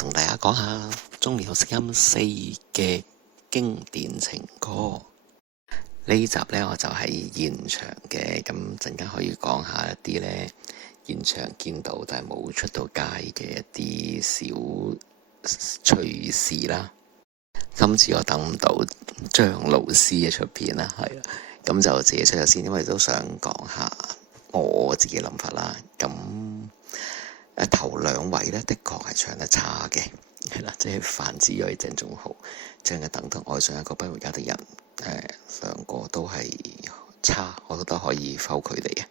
同大家講下中年好聲音4嘅經典情歌。呢集呢，我就喺現場嘅，咁陣間可以講下一啲呢現場見到但係冇出到街嘅一啲小趣事啦。今次我等唔到張老師嘅出片啦，係啦，咁就自己出咗先，因為都想講下我自己諗法啦。咁頭兩位呢，的確係唱得差嘅，係啦，即係范子睿、鄭仲浩，淨係等得愛上一個不回家的人。兩個都係差，我覺得可以否佢哋嘅。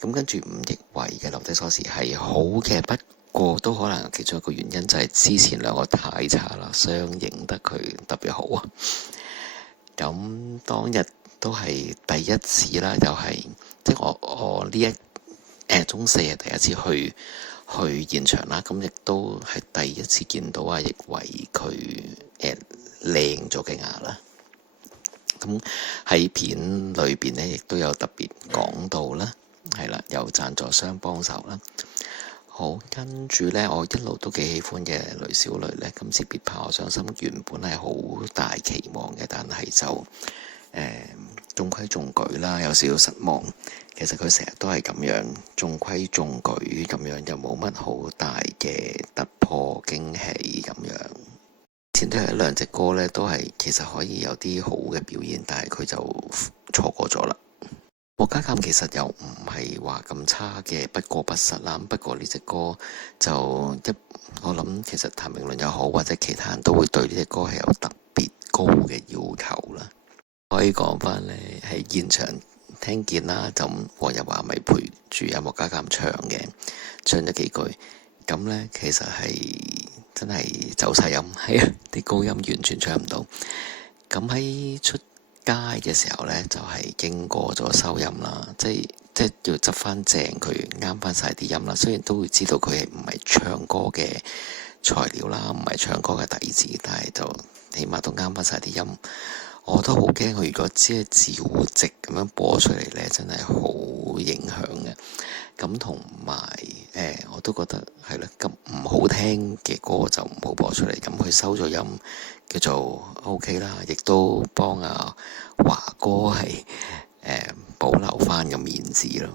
咁跟住吳亦偉嘅留低鎖匙係好嘅，不過都可能其中一個原因就係之前兩個太差啦，相應得佢特別好啊。咁當日都係第一次啦，又係即係我呢中四係第一次去現場啦，咁亦都係第一次見到阿亦偉佢靚咗嘅牙啦。咁喺片裏邊呢，亦都有特別講到啦，係啦，有贊助商幫手啦。好，跟住呢，我一路都幾喜歡嘅雷小雷呢，今次別怕我傷心，原本係好大期望嘅，但係就中規中矩啦，有少少失望。其實佢成日都係咁樣中規中矩咁樣，又冇乜好大嘅突破驚喜咁樣。前都係一兩隻歌呢，都係其實可以有啲好嘅表現，但係佢就錯過咗啦。獲加鑑其實又唔係話咁差嘅，不過不失啦。不過呢隻歌就我諗其實譚詠麟又好，或者其他人都會對呢隻歌係有特別高嘅要求啦。可以講翻呢，喺現場聽見啦，就黃日華咪陪住阿獲加鑑唱嘅，唱咗幾句，咁呢，其實係真係走晒音，係啊，啲高音完全唱唔到。咁喺出街嘅時候呢，就係經過咗收音啦，即係要執翻正佢，啱翻晒啲音啦。雖然都會知道佢唔係唱歌嘅材料啦，唔係唱歌嘅底子，但係就起碼都啱翻晒啲音。我都好驚佢如果只係照直咁樣播出嚟呢，真係好影響嘅。咁同埋我都覺得係啦，咁唔好聽嘅歌就唔好播出嚟。咁佢收咗音叫做 OK 啦，亦都幫阿華哥係保留翻個面子咯。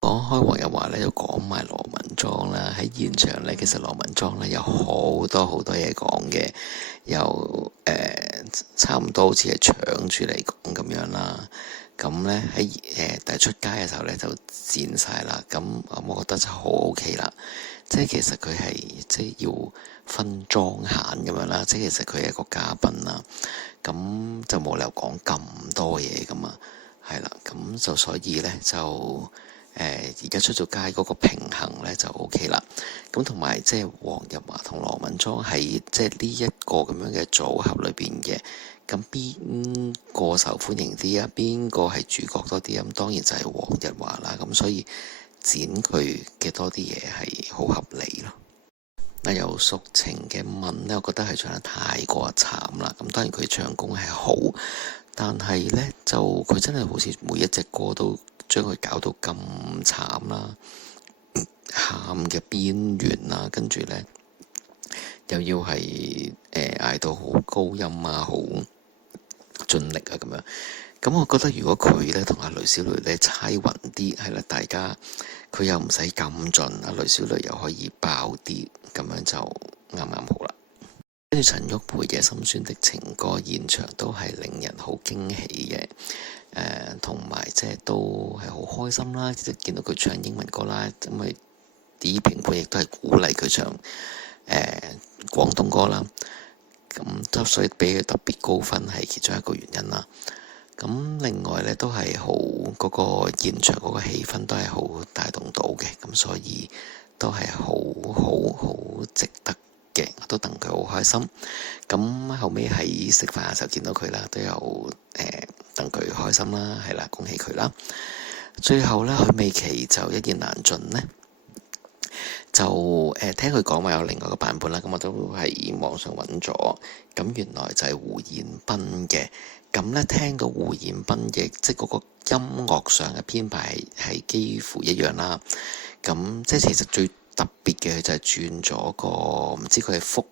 講開黃日華呢，就講埋羅文莊啦。喺現場呢，其實羅文莊呢有好多嘢講嘅，又差唔多好似係搶住嚟講咁樣啦。咁呢，喺但係出街嘅時候呢，就剪晒啦。咁我覺得就好 OK 啦。即係其實佢係即係要分莊閒咁樣啦。即係其實佢係一個嘉賓啦，咁就冇理由講咁多嘢噶嘛。係啦，咁就所以呢，就而家出咗街嗰個平衡呢就 OK 啦。咁同埋即係黃日華同羅文莊喺即係呢一個咁樣嘅組合裏邊嘅，咁邊個受歡迎啲啊？邊個係主角多啲？咁當然就係黃日華啦。咁所以剪佢嘅多啲嘢係好合理咯。嗱，有抒情嘅吻呢，我覺得係唱得太過慘啦。咁當然佢唱功係好，但係呢，就佢真係好似每一隻歌都將佢搞到咁慘啦，喊嘅邊緣啦，跟住呢，又要係嗌到好高音啊，好盡力啊咁樣。咁我覺得如果佢呢同阿雷小雷呢猜勻啲，係啦，大家佢又唔使咁盡，阿雷小雷又可以爆啲，咁樣就啱啱好啦。跟住陳玉培嘅心酸的情歌現場都係令人好驚喜嘅，同埋即係都係好開心啦。其實見到佢唱英文歌啦，因為啲評判亦都係鼓勵佢唱廣東歌啦，咁所以俾佢特別高分係其中一個原因啦。咁另外呢，都係好嗰個現場嗰個氣氛都係好帶動到嘅，咁所以都係好值得嘅，我都戥佢好開心。咁後尾喺食飯嘅時候見到佢啦，都有戥佢開心啦，係啦，恭喜佢啦。最後呢，許美琪就一言難盡呢，就聽佢講話有另外一個版本啦，咁我都喺網上揾咗，咁原來就係胡彥斌嘅。咁呢，聽到胡彥斌嘅即係嗰個音樂上嘅編排係幾乎一樣啦。咁即係其實最特別嘅，佢就係轉咗個唔知佢係複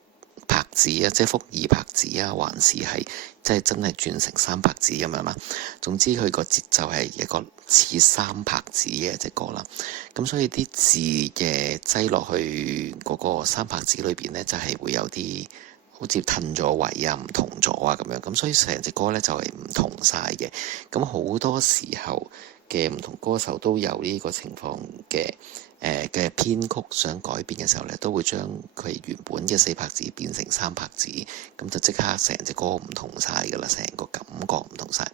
拍子啊，即係複二拍子啊，還是係即係真係轉成三拍子咁樣啦。總之佢個節奏係一個似三拍子嘅隻歌啦。咁所以啲字嘅擠落去嗰個三拍子裏邊呢，就係會有啲好似褪咗位啊，唔同咗啊咁樣。咁所以成隻歌呢，就係唔同晒嘅。咁好多時候嘅唔同歌手都有呢個情況嘅。嘅編曲想改變嘅時候咧，都會將佢原本嘅四拍子變成三拍子，咁就即刻成隻歌唔同晒噶啦，成個感覺唔同晒。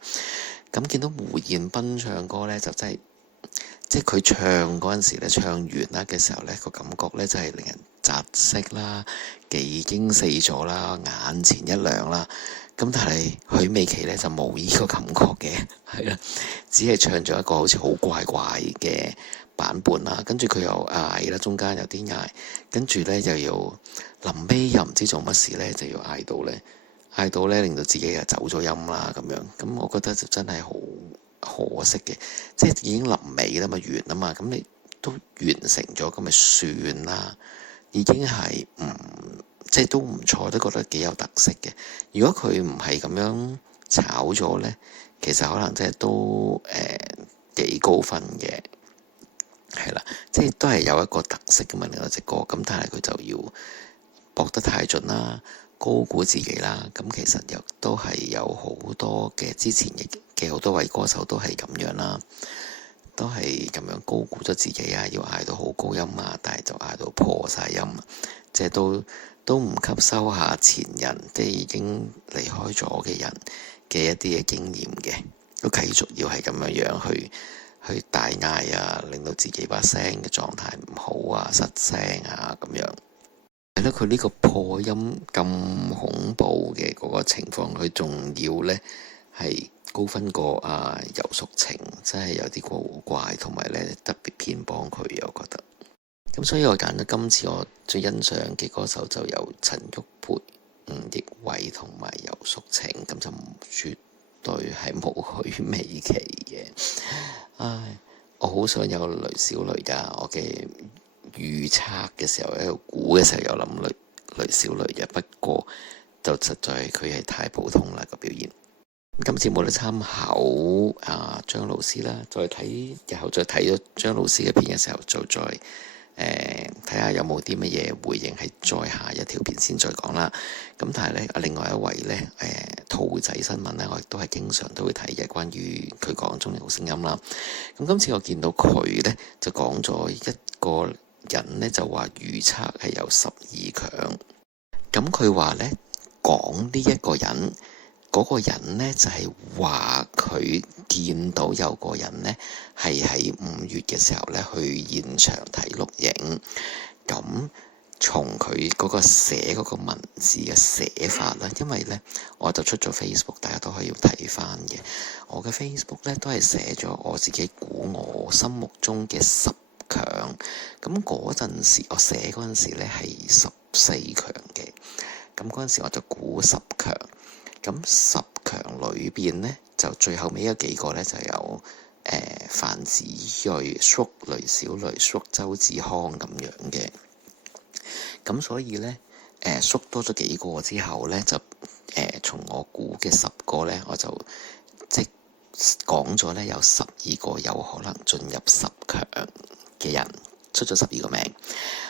咁見到胡彥斌唱歌咧，就真係即係佢唱嗰陣時咧，唱完啦嘅時候咧，個感覺咧就係令人窒息啦，技驚四座啦，眼前一亮啦。咁但係許美琪咧就冇呢個感覺嘅，係啦，只係唱咗一個好似好怪怪嘅版本啦，跟住佢又嗌啦，中間有啲嗌，跟住咧又要臨尾又唔知做乜事咧，就要嗌到咧令到自己又走咗音啦咁樣。咁我覺得就真係好可惜嘅，即係已經臨尾啦嘛，完啦嘛，咁你都完成咗，咁咪算啦，已經係即係都唔錯，都覺得幾有特色嘅。如果佢唔係咁樣炒咗咧，其實可能即係都幾高分嘅。係啦，即係都係有一個特色嘅嘛，另外一隻歌咁，但係佢就要搏得太盡啦，高估自己啦。咁其實又都係有好多嘅之前嘅好多位歌手都係咁樣啦，都係咁樣高估咗自己啊，要嗌到好高音啊，但係就嗌到破晒音，即係都唔吸收下前人即係已經離開咗嘅人嘅一啲嘅經驗嘅，都繼續要係咁樣去大嗌啊，令到自己把聲嘅狀態唔好啊，失聲啊咁樣。係咯，佢呢個破音咁恐怖嘅嗰個情況，佢仲要呢係高分過游淑晴，真係有啲古怪，同埋呢特別偏幫佢，我覺得。咁所以我揀咗今次我最欣賞嘅歌手就有陳玉培、吳亦偉同埋游淑晴，咁就絕對係冇許美琪嘅。唉，我好想有雷小雷噶，我嘅預測嘅時候喺度估嘅時候有諗雷小雷嘅，不過就實在佢係太普通啦個表現。今次冇得參考張老師啦，日後再睇咗張老師嘅片嘅時候，就再睇下有冇啲乜嘢回應，係再下一條片先再講啦。咁但係咧，另外一位咧，兔仔新聞咧，我亦都係經常都會睇嘅，關於佢講中年好聲音啦。咁今次我見到佢咧就講咗一個人咧，就話預測係有12強。咁佢話咧，講呢一個人。嗰個人呢，就係話佢見到有個人呢，係喺5月嘅時候呢去現場睇錄影，咁從佢嗰個寫嗰個文字嘅寫法啦，因為呢，我就出咗 Facebook，大家都可以睇翻嘅。我嘅 Facebook 呢，都係寫咗我自己估我心目中嘅10強，咁嗰陣時我寫嗰陣時呢係14強嘅，咁嗰陣時我就估10強。咁10強裏邊呢，就最後尾嗰幾個呢，就有范子睿、叔雷小雷、叔周志康咁樣嘅。咁所以呢，叔多咗幾個之後呢，就從我估嘅10個呢，我就即講咗呢，有12個有可能進入10強嘅人，出咗12個名，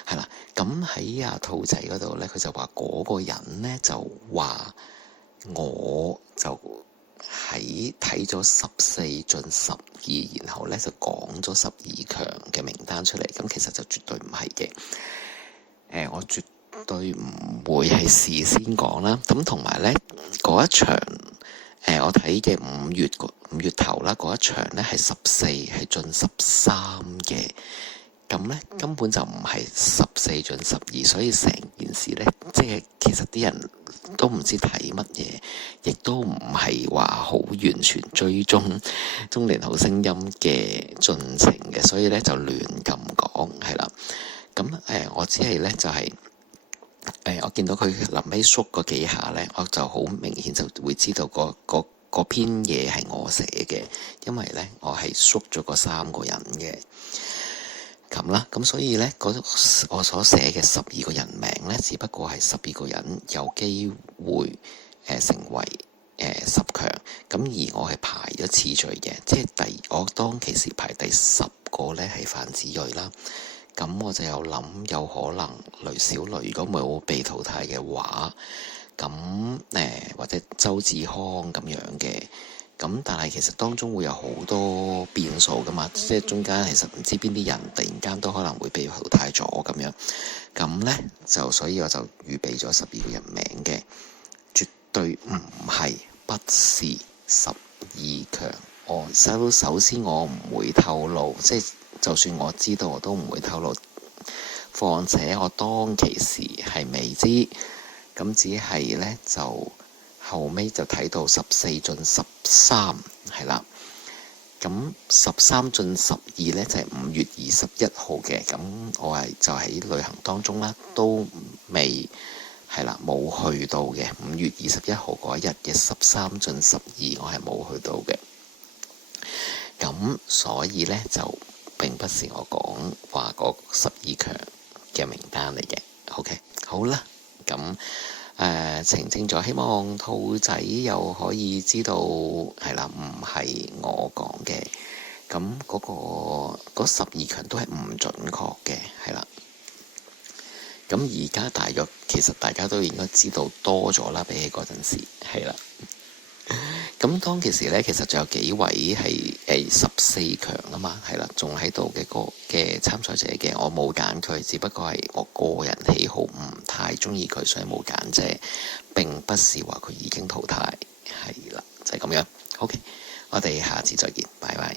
係啦。咁喺兔仔嗰度呢，佢就話嗰個人呢，就話。我就喺睇咗14進12，然後咧就講咗12強嘅名單出嚟。咁其實就絕對唔係嘅。我絕對唔會係事先講啦。咁同埋咧嗰一場，我睇嘅五月頭啦，嗰一場咧係14係進13嘅。咁咧根本就唔係14進12，所以成件事咧，即係其實啲人都唔知睇乜嘢，亦都唔係話好完全追蹤中年好聲音嘅進程嘅，所以咧就亂咁講係啦。咁我只係咧就係我見到佢臨尾縮嗰幾下咧，我就好明顯就會知道嗰篇嘢係我寫嘅，因為咧我係縮咗嗰3個人嘅。琴啦。咁所以呢，我所寫嘅12個人名呢，只不過係12個人有機會成為十強。咁而我係排咗次序嘅，即係我當其時排第10個呢係范子睿啦。咁我就有諗有可能雷小雷如果冇被淘汰嘅話，咁或者周志康咁樣嘅。咁但係其實當中會有好多變數噶嘛，即係中間其實唔知邊啲人突然間都可能會被淘汰咗咁樣。咁呢，所以我就預備咗12個人名嘅，絕對唔係不是12強。首先我唔會透露，即係就算我知道我都唔會透露。況且我當其時係未知，咁只係呢，就後尾就睇到14進13係啦。咁13進12呢，就係5月21號嘅，咁我係就喺旅行當中啦，都未係啦，冇去到嘅。5月21號嗰日嘅13進12，我係冇去到嘅。咁所以呢，就並不是我講話嗰12強嘅名單嚟嘅。OK， 好啦，咁澄清咗，希望兔仔又可以知道係啦，唔係我講嘅。咁嗰12強都係唔準確嘅，係啦。咁而家大約其實大家都應該知道多咗啦，比起嗰陣時係啦。咁當其時呢，其實仲有幾位係14強啊嘛，係啦，仲喺度嘅參賽者嘅，我冇揀佢，只不過係我個人喜好唔太中意佢，所以冇揀啫，並不是話佢已經淘汰，係啦，就係咁樣。OK，我哋下次再見，拜拜。